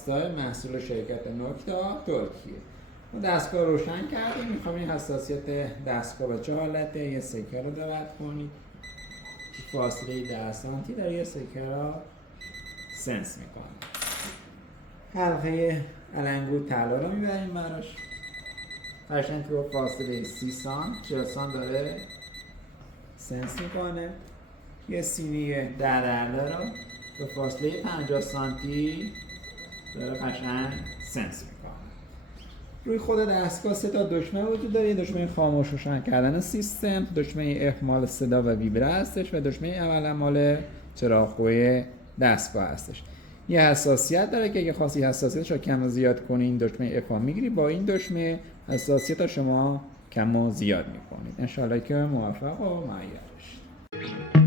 راستای محصول شرکت نکتا ترکیه. ما دستگاه روشن کردیم. میخوام این حساسیت دستگاه به چه حالته. یه سکه رو دقت کنید، فاصله 10 سانتی داره یه سکه رو سنس میکنه. حلقه علنگو طلا رو میبریم براش، قشنگ تو فاصله 30 سانت 40 سانت داره سنس میکنه. یه سینی درده رو به فاصله 50 سانتی داره قشنگ سنس میکنه. روی خود دستگاه 3 تا دکمه وجود داره. دکمه خاموش روشن کردن سیستم، دکمه F مال صدا و ویبره هستش و دکمه اول مال چراغ‌قوه دستگاه هستش. یه حساسیت داره که اگه خواستی حساسیتش رو کم و زیاد کنی این دکمه F ها میگیری، با این دکمه حساسیت شما کم و زیاد میکنید. انشالله که موفق و معید باشید.